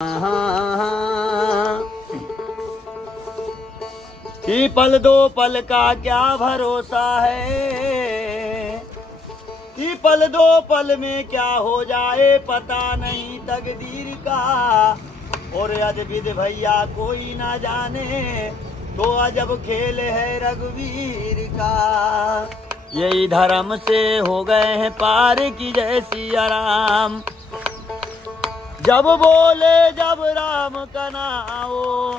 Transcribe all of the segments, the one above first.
कि पल दो पल का क्या भरोसा है, कि पल दो पल में क्या हो जाए पता नहीं तकदीर का। और अजबिद भैया कोई ना जाने तो अजब खेल है रघुवीर का। यही धर्म से हो गए हैं पार की जैसी आराम। जब बोले जब राम का नाओ,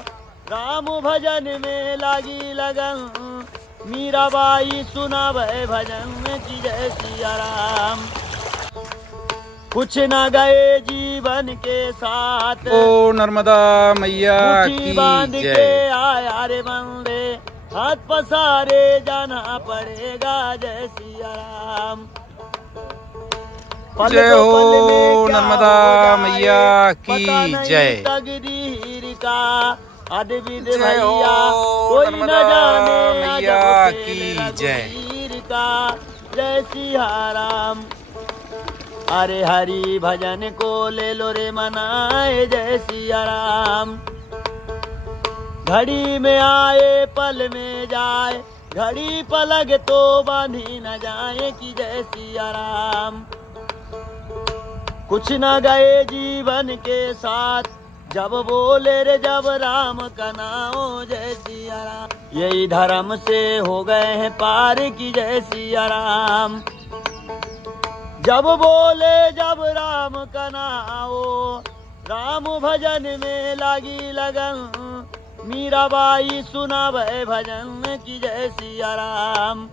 राम भजन में लगी लगन। मीराबाई सुना वह भजन की जैसी आराम। कुछ न गए जीवन के साथ, ओ नर्मदा मैया की बांध के जय। आया रे बंदे, हाथ पसारे जाना पड़ेगा जैसी आराम। जय हो नर्मदा मैया की जय। तकदीर का अद्भुत जय हो भैया कोई न नर्मदा जाने मैया की जय। रघुवीर का जय सिया राम। अरे हरि भजन को ले लो रे मनाए जय सिया राम। घड़ी में आए पल में जाए, घड़ी पलक तो बांधी न जाए कि जय सिया राम। कुछ न गए जीवन के साथ, जब बोले रे जब राम का नाम जय सिया राम। यही धर्म से हो गए हैं पार की जय सिया राम। जब बोले जब राम का नाम, राम भजन में लगी लगन। मीराबाई सुना वह भजन की जय सिया राम।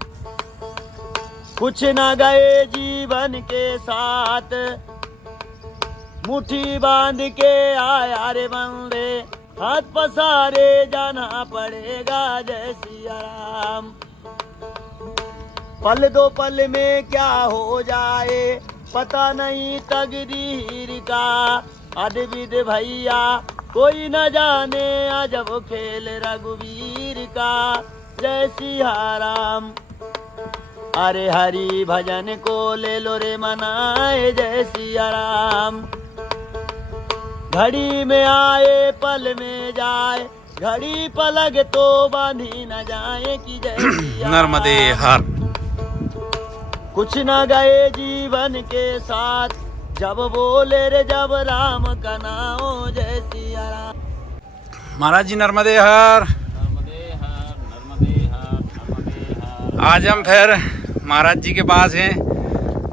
कुछ न गए जीवन के साथ, मुट्ठी बांध के आया रे बंदे, हाथ पसारे जाना पड़ेगा जय सिया राम। पल दो पल में क्या हो जाए पता नहीं तकदीर का। अद्भुत भैया कोई न जाने अजब खेल रघुवीर का जय सिया राम। अरे हरि भजन को ले लो रे मनाए जय सिया राम। घड़ी में आए पल में जाए, घड़ी पलक तो बांधी न जाए कि जय सिया नर्मदे हर। कुछ न गए जीवन के साथ, जब बोले रे जब राम का नाम जय सिया राम। महाराज जी नर्मदे हर। आज हम फिर महाराज जी के पास हैं,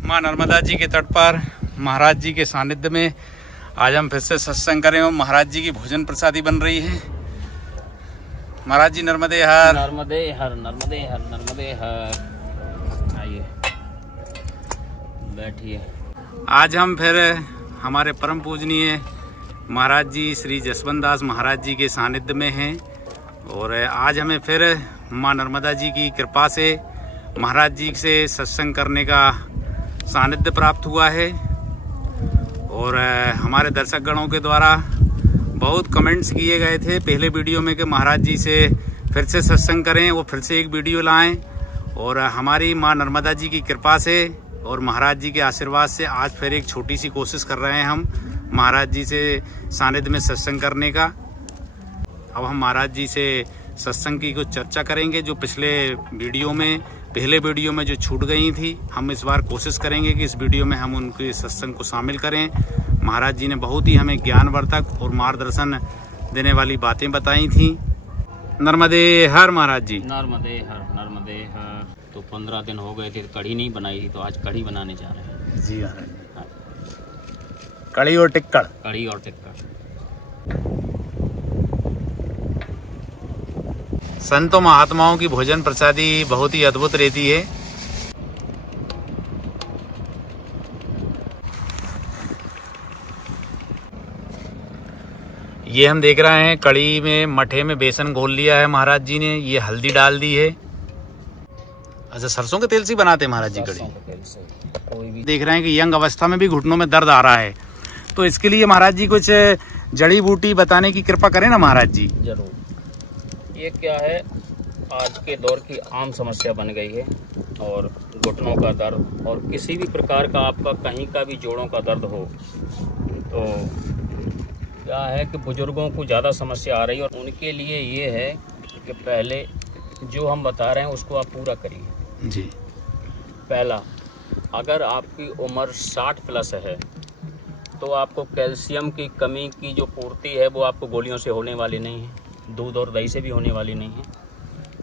माँ नर्मदा जी के तट पर महाराज जी के सानिध्य में। आज हम फिर से सत्संग करें और महाराज जी की भोजन प्रसादी बन रही है। महाराज जी नर्मदे हर। नर्मदे हर नर्मदे हर नर्मदे हर। आइए बैठिए। आज हम फिर हमारे परम पूजनीय महाराज जी श्री जसवंत दास महाराज जी के सानिध्य में हैं। और आज हमें फिर माँ नर्मदा जी की कृपा से महाराज जी से सत्संग करने का सानिध्य प्राप्त हुआ है। और हमारे दर्शक गणों के द्वारा बहुत कमेंट्स किए गए थे पहले वीडियो में कि महाराज जी से फिर से सत्संग करें, वो फिर से एक वीडियो लाएं। और हमारी माँ नर्मदा जी की कृपा से और महाराज जी के आशीर्वाद से आज फिर एक छोटी सी कोशिश कर रहे हैं हम महाराज जी से सानिध्य में सत्संग करने का। अब हम महाराज जी से सत्संग की कुछ चर्चा करेंगे जो पहले वीडियो में जो छूट गई थी। हम इस बार कोशिश करेंगे कि इस वीडियो में हम उनके सत्संग को शामिल करें। महाराज जी ने बहुत ही हमें ज्ञानवर्धक और मार्गदर्शन देने वाली बातें बताई थी। नर्मदे हर महाराज जी। नर्मदे हर नर्मदे हर। तो 15 दिन हो गए थे, कढ़ी नहीं बनाई थी, तो आज कढ़ी बनाने जा रहे हैं। जी महाराज। कढ़ी और टिक्कड़। कढ़ी और टिक्कड़। संतों महात्माओं की भोजन प्रसादी बहुत ही अद्भुत रहती है। ये हम देख रहे हैं कढ़ी में मठे में बेसन घोल लिया है महाराज जी ने। ये हल्दी डाल दी है। अच्छा, सरसों के तेल से बनाते हैं महाराज जी कढ़ी। देख रहे हैं कि यंग अवस्था में भी घुटनों में दर्द आ रहा है, तो इसके लिए महाराज जी कुछ जड़ी बूटी बताने की कृपा करें ना महाराज जी। जरूर। ये क्या है, आज के दौर की आम समस्या बन गई है। और घुटनों का दर्द और किसी भी प्रकार का आपका कहीं का भी जोड़ों का दर्द हो तो क्या है कि बुजुर्गों को ज़्यादा समस्या आ रही है और उनके लिए ये है कि पहले जो हम बता रहे हैं उसको आप पूरा करिए। जी। पहला, अगर आपकी उम्र 60 प्लस है तो आपको कैल्शियम की कमी की जो पूर्ति है वो आपको गोलियों से होने वाली नहीं है, दूध और दही से भी होने वाली नहीं है,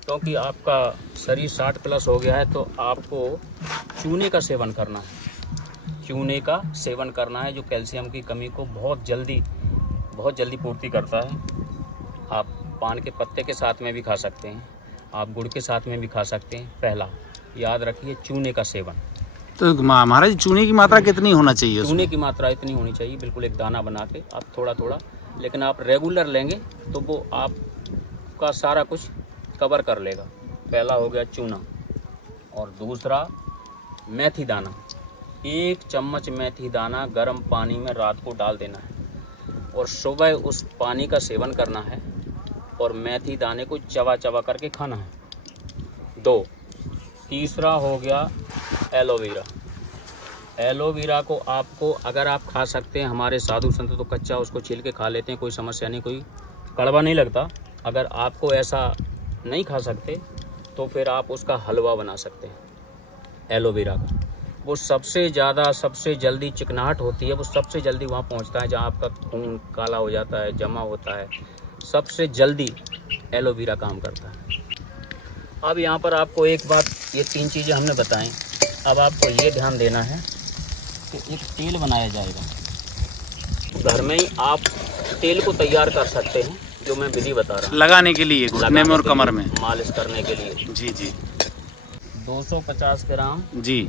क्योंकि आपका शरीर 60 प्लस हो गया है तो आपको चूने का सेवन करना है। चूने का सेवन करना है जो कैल्शियम की कमी को बहुत जल्दी पूर्ति करता है। आप पान के पत्ते के साथ में भी खा सकते हैं, आप गुड़ के साथ में भी खा सकते हैं। पहला याद रखिए चूने का सेवन। तो महाराज चूने की मात्रा कितनी होना चाहिए? चूने की मात्रा इतनी होनी चाहिए, बिल्कुल एक दाना बना के आप थोड़ा थोड़ा, लेकिन आप रेगुलर लेंगे तो वो आपका सारा कुछ कवर कर लेगा। पहला हो गया चूना। और दूसरा मेथी दाना। 1 चम्मच मेथी दाना गर्म पानी में रात को डाल देना है और सुबह उस पानी का सेवन करना है और मेथी दाने को चबा चबा करके खाना है। 2, तीसरा हो गया एलोवेरा। एलोवेरा को आपको अगर आप खा सकते हैं, हमारे साधु संत तो कच्चा उसको छील के खा लेते हैं, कोई समस्या नहीं, कोई कड़वा नहीं लगता। अगर आपको ऐसा नहीं खा सकते तो फिर आप उसका हलवा बना सकते हैं एलोवेरा का। वो सबसे जल्दी चिकनाहट होती है, वो सबसे जल्दी वहाँ पहुँचता है जहाँ आपका खून काला हो जाता है, जमा होता है, सबसे जल्दी एलोवेरा काम करता है। अब यहाँ पर आपको एक बात, ये 3 चीज़ें हमने बताएं, अब आपको ये ध्यान देना है कि एक तेल बनाया जाएगा। घर में ही आप तेल को तैयार कर सकते हैं, जो मैं विधि बता रहा हूँ, लगाने के लिए घुटने में और कमर में मालिश करने के लिए। जी जी। 250 ग्राम जी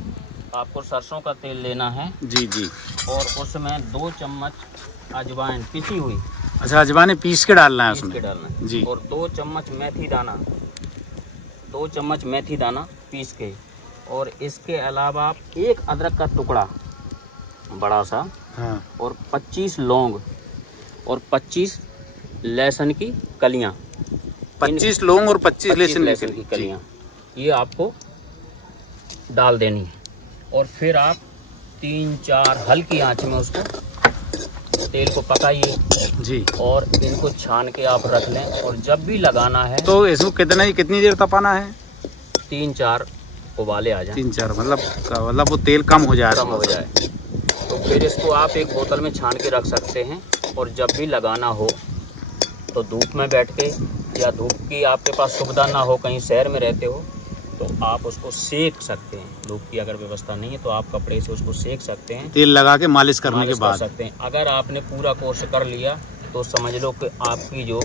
आपको सरसों का तेल लेना है। जी जी। और उसमें 2 चम्मच अजवाइन पिसी हुई, अच्छा अजवाइन पीस के डालना है पीस के उसमें? डालना है जी। और 2 चम्मच मेथी दाना, 2 चम्मच मेथी दाना पीस के। और इसके अलावा आप 1 अदरक का टुकड़ा बड़ा सा, हाँ। और 25 लौंग और 25 लहसुन की कलियां, 25 लौंग और 25 लहसुन की कलियां, ये आपको डाल देनी है। और फिर आप 3-4 हल्की आंच में उसको तेल को पकाइए जी। और इनको छान के आप रख लें। और जब भी लगाना है तो इसको कितनी देर तपाना है? 3-4 उबाले आ जाए, 3-4 मतलब वो तेल कम हो जाए, कम हो जाए तो फिर इसको आप एक बोतल में छान के रख सकते हैं। और जब भी लगाना हो तो धूप में बैठ के, या धूप की आपके पास सुविधा ना हो, कहीं शहर में रहते हो तो आप उसको सेक सकते हैं। धूप की अगर व्यवस्था नहीं है तो आप कपड़े से उसको सेक सकते हैं, तेल लगा के मालिश करने के बाद कर सकते हैं। अगर आपने पूरा कोर्स कर लिया तो समझ लो कि आपकी जो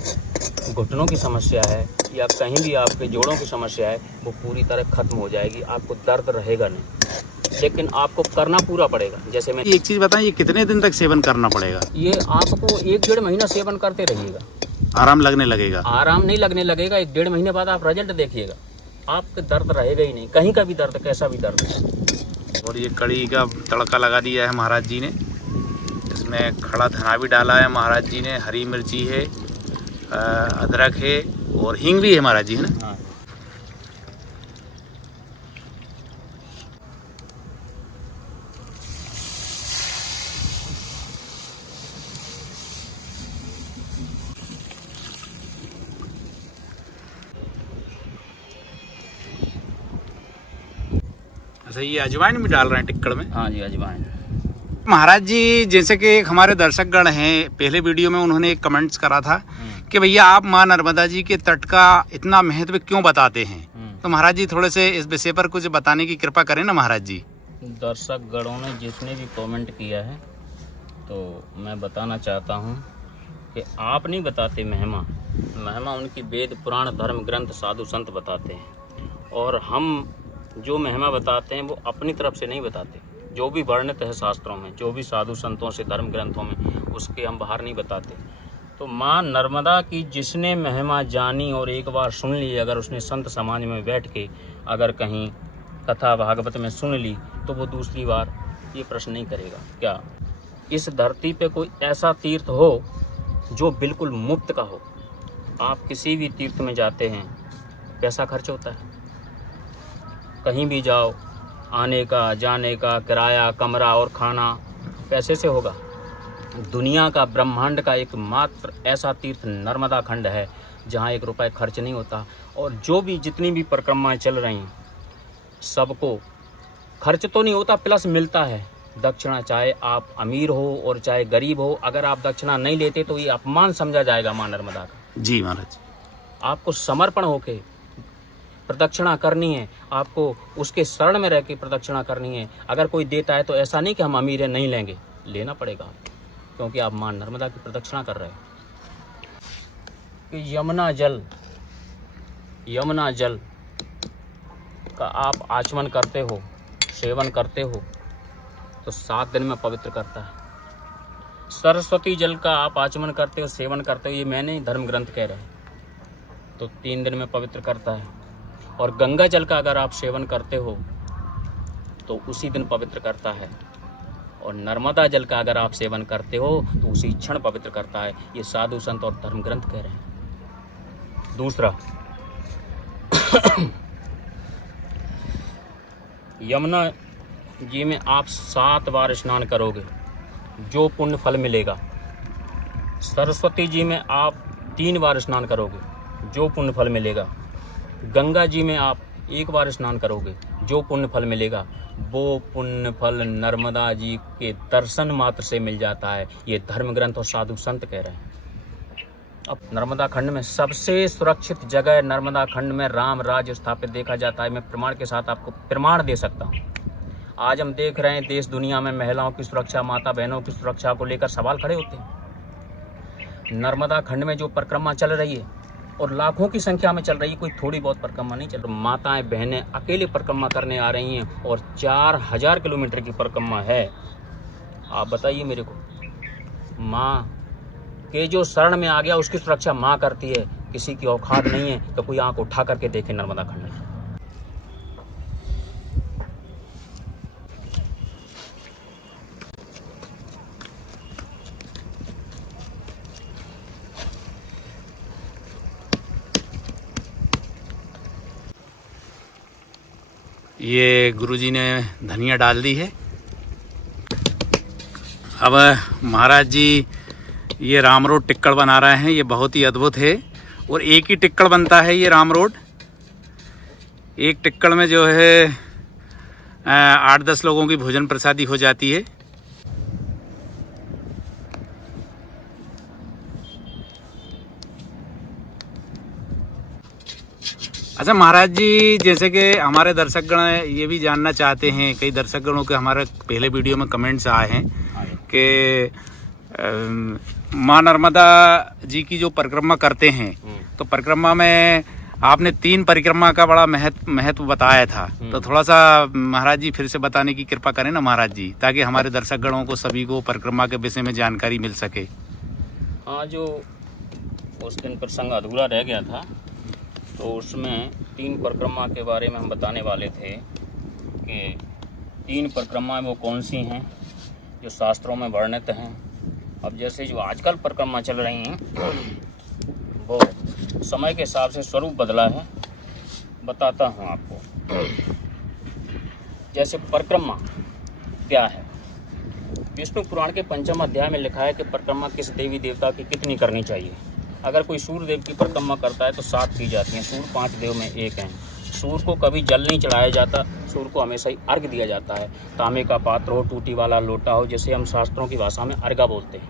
घुटनों की समस्या है या कहीं भी आपके जोड़ों की समस्या है वो पूरी तरह खत्म हो जाएगी। आपको दर्द रहेगा नहीं, लेकिन आपको करना पूरा पड़ेगा। जैसे मैं एक चीज़ बताएं, ये कितने दिन तक सेवन करना पड़ेगा? ये आपको 1-1.5 महीना सेवन करते रहिएगा, आराम लगने लगेगा? आराम नहीं लगने लगेगा, 1-1.5 महीने बाद आप रिजल्ट देखिएगा, आपके दर्द रहेगा ही नहीं, कहीं का भी दर्द, कैसा भी दर्द। और ये कड़ी का तड़का लगा दिया है महाराज जी ने, इसमें खड़ा धना भी डाला है महाराज जी ने, हरी मिर्ची है, अदरक है और हींग भी है महाराज जी, है ना? हाँ। अच्छा ये अजवाइन भी डाल रहे हैं टिक्कड़ में? हाँ जी, अजवाइन। महाराज जी जैसे कि एक हमारे दर्शकगण हैं, पहले वीडियो में उन्होंने एक कमेंट्स करा था कि भैया आप माँ नर्मदा जी के तट का इतना महत्व क्यों बताते हैं, तो महाराज जी थोड़े से इस विषय पर कुछ बताने की कृपा करें ना महाराज जी। दर्शकगणों ने जिसने भी कमेंट किया है तो मैं बताना चाहता हूँ कि आप नहीं बताते महिमा, महिमा उनकी वेद पुराण धर्म ग्रंथ साधु संत बताते हैं। और हम जो महिमा बताते हैं वो अपनी तरफ से नहीं बताते, जो भी वर्णित है शास्त्रों में, जो भी साधु संतों से धर्म ग्रंथों में, उसके हम बाहर नहीं बताते। तो माँ नर्मदा की जिसने महिमा जानी और एक बार सुन ली, अगर उसने संत समाज में बैठ के अगर कहीं कथा भागवत में सुन ली तो वो दूसरी बार ये प्रश्न नहीं करेगा। क्या इस धरती पे कोई ऐसा तीर्थ हो जो बिल्कुल मुफ्त का हो? आप किसी भी तीर्थ में जाते हैं पैसा खर्च होता है, कहीं भी जाओ आने का जाने का किराया, कमरा और खाना पैसे से होगा, दुनिया का ब्रह्मांड का एकमात्र ऐसा तीर्थ नर्मदा खंड है जहाँ 1 रुपये खर्च नहीं होता। और जो भी जितनी भी परिक्रमाएँ चल रही हैं सबको खर्च तो नहीं होता, प्लस मिलता है दक्षिणा। चाहे आप अमीर हो और चाहे गरीब हो, अगर आप दक्षिणा नहीं लेते तो ये अपमान समझा जाएगा माँ नर्मदा का। जी महाराज। आपको समर्पण होके प्रदक्षिणा करनी है, आपको उसके शरण में रह के प्रदक्षिणा करनी है। अगर कोई देता है तो ऐसा नहीं कि हम अमीर हैं नहीं लेंगे, लेना पड़ेगा, क्योंकि आप माँ नर्मदा की प्रदक्षिणा कर रहे हैं। कि यमुना जल का आप आचमन करते हो, सेवन करते हो तो 7 दिन में पवित्र करता है। सरस्वती जल का आप आचमन करते हो, सेवन करते हो, ये मैंने धर्म ग्रंथ कह रहे हैं, तो 3 दिन में पवित्र करता है। और गंगा जल का अगर आप सेवन करते हो तो उसी दिन पवित्र करता है। और नर्मदा जल का अगर आप सेवन करते हो तो उसी क्षण पवित्र करता है। ये साधु संत और धर्म ग्रंथ कह रहे हैं। दूसरा, यमुना जी में आप 7 बार स्नान करोगे, जो पुण्य फल मिलेगा। सरस्वती जी में आप 3 बार स्नान करोगे, जो पुण्य फल मिलेगा। गंगा जी में आप 1 बार स्नान करोगे, जो पुण्य फल मिलेगा। वो पुण्य फल नर्मदा जी के दर्शन मात्र से मिल जाता है। ये धर्म ग्रंथ और साधु संत कह रहे हैं। अब नर्मदा खंड में सबसे सुरक्षित जगह नर्मदा खंड में राम राज्य स्थापित देखा जाता है। मैं प्रमाण के साथ आपको प्रमाण दे सकता हूँ। आज हम देख रहे हैं देश दुनिया में महिलाओं की सुरक्षा, माता बहनों की सुरक्षा को लेकर सवाल खड़े होते हैं। नर्मदा खंड में जो परिक्रमा चल रही है और लाखों की संख्या में चल रही है, कोई थोड़ी बहुत परिक्रमा नहीं चल रही। माताएं बहनें अकेले परिक्रमा करने आ रही हैं और 4000 किलोमीटर की परिक्रमा है। आप बताइए मेरे को, माँ के जो शरण में आ गया उसकी सुरक्षा माँ करती है। किसी की औकात नहीं है तो कोई आंख उठा करके देखे नर्मदा खंड में। ये गुरुजी ने धनिया डाल दी है। अब महाराज जी ये राम रोड टिक्कड़ बना रहे हैं। ये बहुत ही अद्भुत है और एक ही टिक्कड़ बनता है ये राम रोड। एक टिक्कड़ में जो है 8-10 लोगों की भोजन प्रसादी हो जाती है। अच्छा महाराज जी, जैसे कि हमारे दर्शकगण ये भी जानना चाहते हैं, कई दर्शकगणों के हमारे पहले वीडियो में कमेंट्स आए हैं कि माँ नर्मदा जी की जो परिक्रमा करते हैं तो परिक्रमा में आपने 3 परिक्रमा का बड़ा महत्व बताया था। तो थोड़ा सा महाराज जी फिर से बताने की कृपा करें ना महाराज जी, ताकि हमारे दर्शकगणों को सभी को परिक्रमा के विषय में जानकारी मिल सके। हाँ, जो उस दिन प्रसंग अधूरा रह गया था तो उसमें 3 परिक्रमा के बारे में हम बताने वाले थे कि 3 परिक्रमा वो कौन सी हैं जो शास्त्रों में वर्णित हैं। अब जैसे जो आजकल परिक्रमा चल रही हैं वो समय के हिसाब से स्वरूप बदला है, बताता हूँ आपको। जैसे परिक्रमा क्या है, विष्णु पुराण के 5वें अध्याय में लिखा है कि परिक्रमा किस देवी देवता की कितनी करनी चाहिए। अगर कोई सूर्य देव की परिक्रमा करता है तो 7 की जाती हैं। सूर्य 5 देव में एक हैं। सूर्य को कभी जल नहीं चढ़ाया जाता, सूर्य को हमेशा ही अर्घ दिया जाता है। तांबे का पात्र हो, टूटी वाला लोटा हो, जैसे हम शास्त्रों की भाषा में अर्घा बोलते हैं।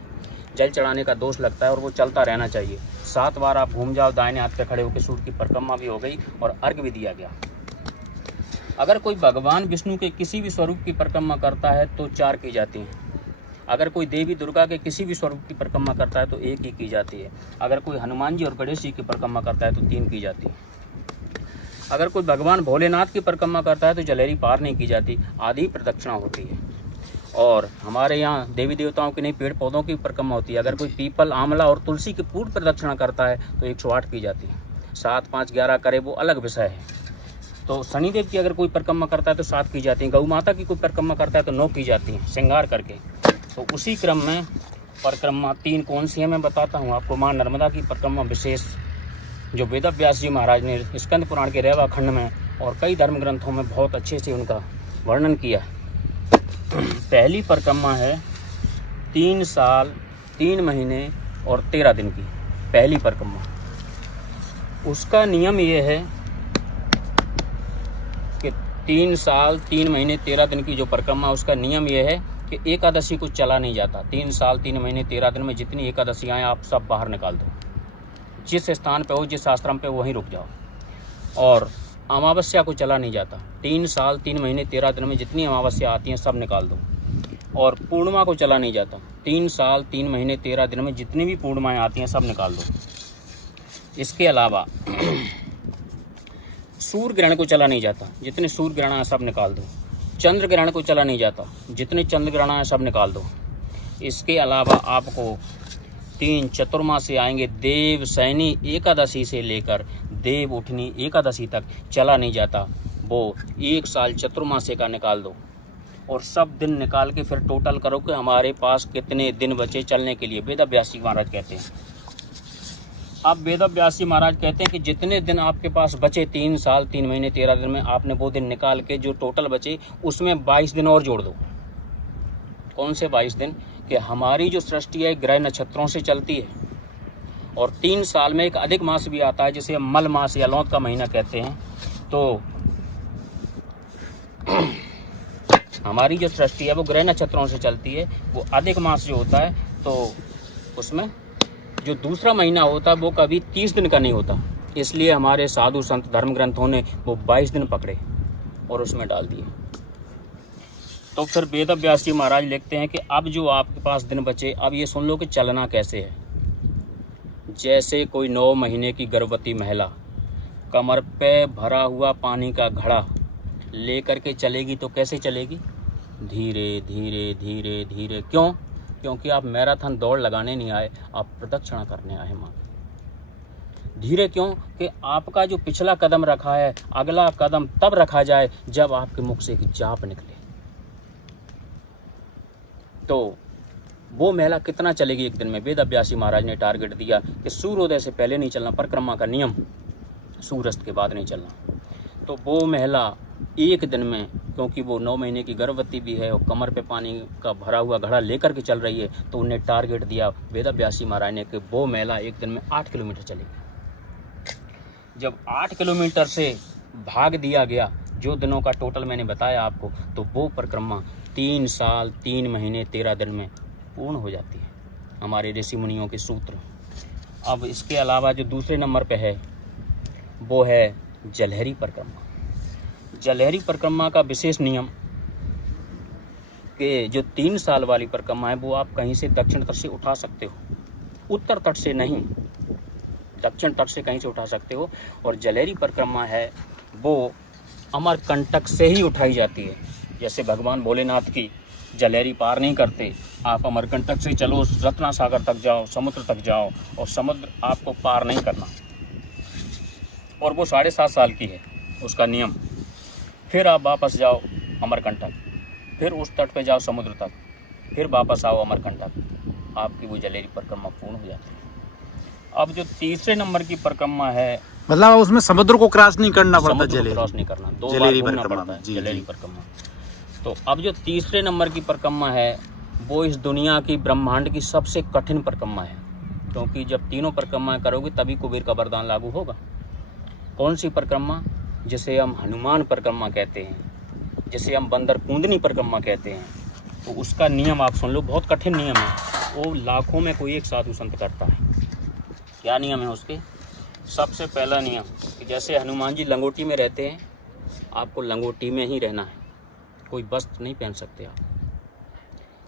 जल चढ़ाने का दोष लगता है और वो चलता रहना चाहिए। 7 बार आप घूम जाओ दाहिने हाथ पे खड़े होकर, सूर्य की परिक्रमा भी हो गई और अर्घ भी दिया गया। अगर कोई भगवान विष्णु के किसी भी स्वरूप की परिक्रमा करता है तो 4 की जाती हैं। अगर कोई देवी दुर्गा के किसी भी स्वरूप की परिक्रमा करता है तो 1 ही की जाती है। अगर कोई हनुमान जी और गणेश जी की परिक्रमा करता है तो 3 की जाती है। अगर कोई भगवान भोलेनाथ की परिक्रमा करता है तो जलेरी पार नहीं की जाती, आधी प्रदक्षिणा होती है। और हमारे यहाँ देवी देवताओं की नहीं, पेड़ पौधों की परिक्रमा होती है। अगर कोई पीपल, आंवला और तुलसी की पूर्ण प्रदक्षिणा करता है तो 108 की जाती है। 7, 5, 11 करे वो अलग विषय है। तो शनिदेव की अगर कोई परिक्रमा करता है तो 7 की जाती है। गौ माता की कोई परिक्रमा करता है तो 9 की जाती है, श्रृंगार करके। तो उसी क्रम में परिक्रमा 3 कौन सी है मैं बताता हूँ आपको। माँ नर्मदा की परिक्रमा विशेष जो वेद व्यास जी महाराज ने स्कंद पुराण के रेवा खंड में और कई धर्म ग्रंथों में बहुत अच्छे से उनका वर्णन किया। पहली परिक्रमा है 3 साल 3 महीने और 13 दिन की पहली परिक्रमा। उसका नियम ये है कि 3 साल 3 महीने 13 दिन की जो परिक्रमा, उसका नियम ये है कि एकादशी को चला नहीं जाता। 3 साल 3 महीने 13 दिन में जितनी एकादशियाँ आप सब बाहर निकाल दो, जिस स्थान पे हो, जिस आश्रम पे, वहीं रुक जाओ। और अमावस्या को चला नहीं जाता। 3 साल 3 महीने 13 दिन में जितनी अमावस्या आती हैं सब निकाल दो। और पूर्णिमा को चला नहीं जाता। 3 साल 3 महीने 13 दिन में जितनी भी पूर्णिमाएँ आती हैं सब निकाल दो। इसके अलावा सूर्य ग्रहण को चला नहीं जाता। जितने सूर्य ग्रहण हैं सब निकाल दो। चंद्र ग्रहण को चला नहीं जाता। जितने चंद्र ग्रहण हैं सब निकाल दो। इसके अलावा आपको 3 चतुर्मासी आएंगे। देव सैनी एकादशी से लेकर देव उठनी एकादशी तक चला नहीं जाता, वो 1 साल चतुर्मासी का निकाल दो। और सब दिन निकाल के फिर टोटल करो कि हमारे पास कितने दिन बचे चलने के लिए। वेदव्यासी महाराज कहते हैं। अब वेदव्यासी महाराज कहते हैं कि जितने दिन आपके पास बचे 3 साल 3 महीने 13 दिन में, आपने वो दिन निकाल के जो टोटल बचे उसमें 22 दिन और जोड़ दो। कौन से 22 दिन? कि हमारी जो सृष्टि है ग्रह नक्षत्रों से चलती है। और 3 साल में एक अधिक मास भी आता है जिसे हम मल मास या लौत का महीना कहते हैं। तो हमारी जो सृष्टि है वो ग्रह नक्षत्रों से चलती है। वो अधिक मास जो होता है तो उसमें जो दूसरा महीना होता है वो कभी 30 दिन का नहीं होता। इसलिए हमारे साधु संत धर्म ग्रंथों ने वो 22 दिन पकड़े और उसमें डाल दिए। तो फिर वेदव्यास जी महाराज लिखते हैं कि अब जो आपके पास दिन बचे, अब ये सुन लो कि चलना कैसे है। जैसे कोई 9 महीने की गर्भवती महिला कमर पे भरा हुआ पानी का घड़ा लेकर के चलेगी तो कैसे चलेगी? धीरे धीरे धीरे धीरे। क्यों? क्योंकि आप मैराथन दौड़ लगाने नहीं आए, आप प्रदक्षिणा करने आए माँ। धीरे क्यों? कि आपका जो पिछला कदम रखा है, अगला कदम तब रखा जाए जब आपके मुख से एक जाप निकले। तो वो महिला कितना चलेगी एक दिन में? वेदव्यासी महाराज ने टारगेट दिया कि सूर्योदय से पहले नहीं चलना, परिक्रमा का नियम, सूर्यास्त के बाद नहीं चलना। तो वो महिला एक दिन में, क्योंकि वो 9 महीने की गर्भवती भी है और कमर पे पानी का भरा हुआ घड़ा लेकर के चल रही है, तो उन्हें टारगेट दिया वेदव्यासी महाराज ने कि वो महिला एक दिन में 8 किलोमीटर चलेगी। जब 8 किलोमीटर से भाग दिया गया, जो दिनों का टोटल मैंने बताया आपको, तो वो परिक्रमा 3 साल 3 महीने 13 दिन में पूर्ण हो जाती है, हमारे ऋषि मुनियों के सूत्र। अब इसके अलावा जो दूसरे नंबर पे है वो है जलहरी परिक्रमा। जलहरी परिक्रमा का विशेष नियम कि जो 3 साल वाली परिक्रमा है वो आप कहीं से दक्षिण तट से उठा सकते हो, उत्तर तट से नहीं, दक्षिण तट से कहीं से उठा सकते हो। और जलहरी परिक्रमा है वो अमरकंटक से ही उठाई जाती है। जैसे भगवान भोलेनाथ की जलहरी पार नहीं करते, आप अमरकंटक से चलो, रत्ना सागर तक जाओ, समुद्र तक जाओ, और समुद्र आपको पार नहीं करना। और वो 7.5 साल की है उसका नियम। फिर आप वापस जाओ अमरकंटक, फिर उस तट पे जाओ समुद्र तक, फिर वापस आओ अमरकंटक, आपकी वो जलहरी परिक्रमा पूर्ण हो जाती है। अब जो तीसरे नंबर की परिक्रमा है, मतलब उसमें समुद्र को क्रॉस नहीं करना पड़ता, समुद्र को क्रॉस नहीं करना, 2 बार घूमना पड़ता है जलहरी परिक्रमा। तो अब जो तीसरे नंबर की परिक्रमा है वो इस दुनिया की ब्रह्मांड की सबसे कठिन परिक्रमा है, क्योंकि जब तीनों परिक्रमाएं करोगे तभी कुबेर का वरदान लागू होगा। कौन सी परिक्रमा? जिसे हम हनुमान परिक्रमा कहते हैं, जिसे हम बंदर कुंडनी परिक्रमा कहते हैं। तो उसका नियम आप सुन लो, बहुत कठिन नियम है। वो लाखों में कोई एक साधु संत करता है। क्या नियम है उसके? सबसे पहला नियम कि जैसे हनुमान जी लंगोटी में रहते हैं, आपको लंगोटी में ही रहना है, कोई वस्त्र नहीं पहन सकते आप,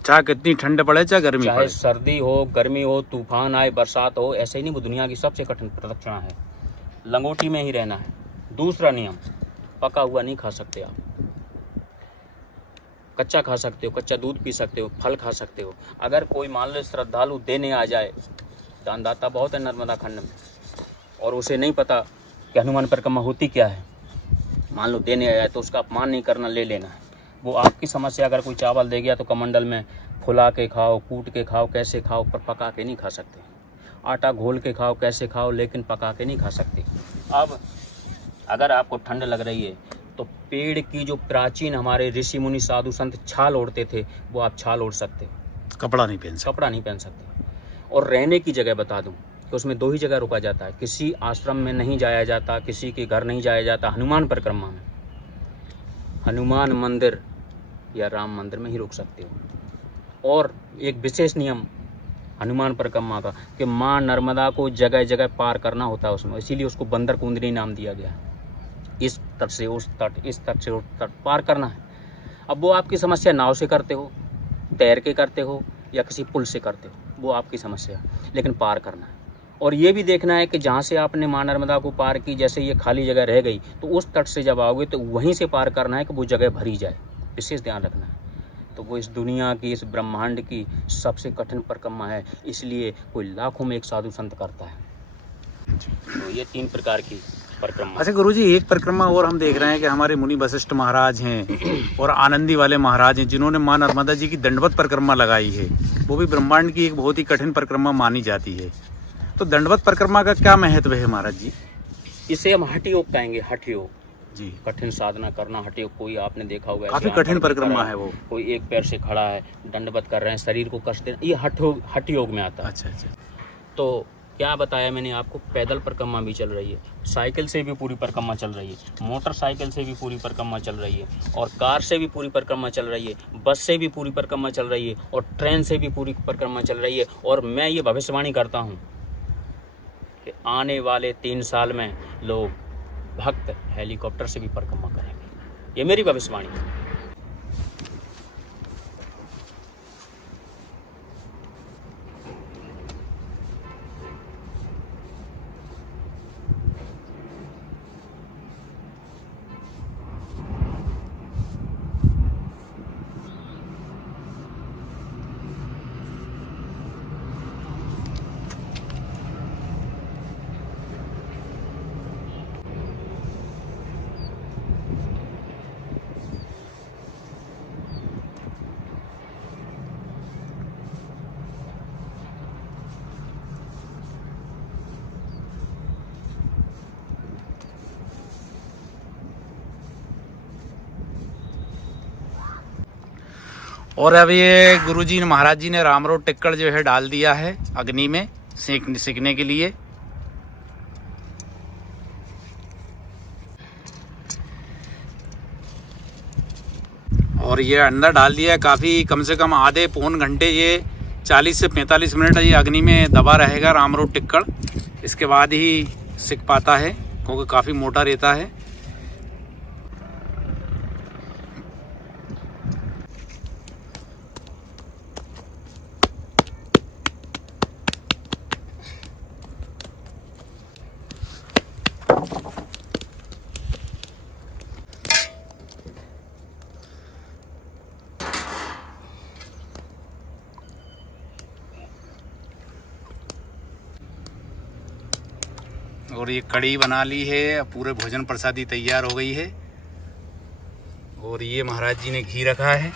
चाहे कितनी ठंड पड़े चाहे गर्मी चाहे पड़े, सर्दी हो, गर्मी हो, तूफान आए, बरसात हो, ऐसे ही नहीं। वो दुनिया की सबसे कठिन प्रदक्षिणा है, लंगोटी में ही रहना है। दूसरा नियम, पका हुआ नहीं खा सकते आप, कच्चा खा सकते हो, कच्चा दूध पी सकते हो, फल खा सकते हो। अगर कोई मान लो श्रद्धालु देने आ जाए, दानदाता बहुत है नर्मदा खंड में, और उसे नहीं पता कि हनुमान परिक्रमा होती क्या है, मान लो देने आया तो उसका अपमान नहीं करना, ले लेना है। वो आपकी समझ से अगर कोई चावल दे गया तो कमंडल में फुला के खाओ, कूट के खाओ, कैसे खाओ, पर पका के नहीं खा सकते। आटा घोल के खाओ, कैसे खाओ, लेकिन पका के नहीं खा सकते। अब अगर आपको ठंड लग रही है तो पेड़ की जो प्राचीन हमारे ऋषि मुनि साधु संत छाल ओढ़ते थे, वो आप छाल ओढ़ सकते हो। कपड़ा नहीं पहन सकते। कपड़ा नहीं पहन सकते। और रहने की जगह बता दूं कि उसमें 2 ही जगह रुका जाता है, किसी आश्रम में नहीं जाया जाता, किसी के घर नहीं जाया जाता, हनुमान परिक्रमा में, हनुमान मंदिर या राम मंदिर में ही रुक सकते हो। और एक विशेष नियम हनुमान परिक्रमा का कि माँ नर्मदा को जगह जगह पार करना होता है उसमें, इसीलिए उसको बंदर कुंदरी नाम दिया गया है। इस तट से उस तट, इस तट से उस तट पार करना है। अब वो आपकी समस्या नाव से करते हो, तैर के करते हो या किसी पुल से करते हो, वो आपकी समस्या है, लेकिन पार करना है। और ये भी देखना है कि जहाँ से आपने माँ नर्मदा को पार की, जैसे ये खाली जगह रह गई, तो उस तट से जब आओगे तो वहीं से पार करना है कि वो जगह भरी जाए, विशेष ध्यान रखना है। तो वो इस दुनिया की, इस ब्रह्मांड की सबसे कठिन परिक्रमा है, इसलिए कोई लाखों में एक साधु संत करता है। तो ये 3 प्रकार की परिक्रमा। अच्छा गुरुजी, एक परिक्रमा और हम देख रहे हैं कि हमारे मुनि वशिष्ठ महाराज हैं और आनंदी वाले महाराज हैं, जिन्होंने माँ नर्मदा जी की दंडवत परिक्रमा लगाई है। वो भी ब्रह्मांड की एक बहुत ही कठिन परिक्रमा मानी जाती है। तो दंडवत परिक्रमा का क्या महत्व है महाराज जी? इसे हम हठ योग कहेंगे, हठ योग जी। कठिन साधना करना, हठ योग। कोई आपने देखा होगा काफी कठिन परिक्रमा है वो। कोई एक पैर से खड़ा है, दंडवत कर रहे हैं, शरीर को कष्ट देना, ये हठ योग में आता है। अच्छा अच्छा। तो क्या बताया मैंने आपको, पैदल परिक्रमा भी चल रही है, साइकिल से भी पूरी परिक्रमा चल रही है, मोटरसाइकिल से भी पूरी परिक्रमा चल रही है, और कार से भी पूरी परिक्रमा चल रही है, बस से भी पूरी परिक्रमा चल रही है, और ट्रेन से भी पूरी परिक्रमा चल रही है। और मैं ये भविष्यवाणी करता हूँ कि आने वाले 3 साल में लोग भक्त हेलीकॉप्टर से भी परिक्रमा करेंगे, ये मेरी भविष्यवाणी है। और अब ये गुरुजी ने, महाराज जी ने रामरोड टिक्कड़ जो है डाल दिया है अग्नि में सेकने के लिए। और ये अंदर डाल दिया है, काफ़ी कम से कम आधे पौन घंटे, ये 40 से 45 मिनट ये अग्नि में दबा रहेगा रामरोड टिक्कड़। इसके बाद ही सिक पाता है, क्योंकि काफ़ी मोटा रहता है। और ये कड़ी बना ली है, पूरे भोजन प्रसादी तैयार हो गई है। और ये महाराज जी ने घी रखा है।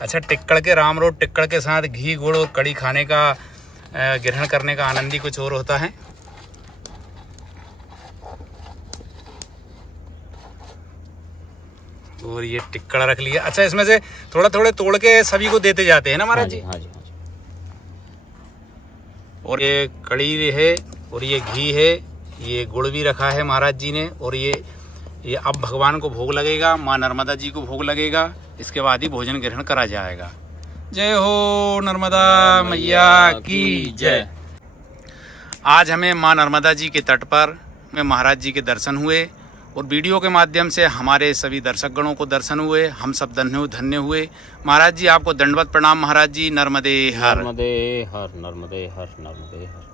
अच्छा, टिक्कड़ के, रामरोड टिक्कड़ के साथ घी, गुड़ और कड़ी खाने का, ग्रहण करने का आनंद ही कुछ और होता है। और ये टिक्कड़ रख लिया। अच्छा, इसमें से थोड़ा थोड़े तोड़ के सभी को देते जाते हैं ना महाराज जी? हाँ जी, हाँ जी। और ये कड़ी है, और ये घी है, ये गुड़ भी रखा है महाराज जी ने। और ये अब भगवान को भोग लगेगा, माँ नर्मदा जी को भोग लगेगा। इसके बाद ही भोजन ग्रहण करा जाएगा। जय हो नर्मदा मैया की जय। आज हमें माँ नर्मदा जी के तट पर में महाराज जी के दर्शन हुए, और वीडियो के माध्यम से हमारे सभी दर्शकगणों को दर्शन हुए। हम सब धन्य हुए। महाराज जी आपको दंडवत प्रणाम। महाराज जी, नर्मदे हर। नर्मदे हर, नर्मदे हर, नर्मदे हर।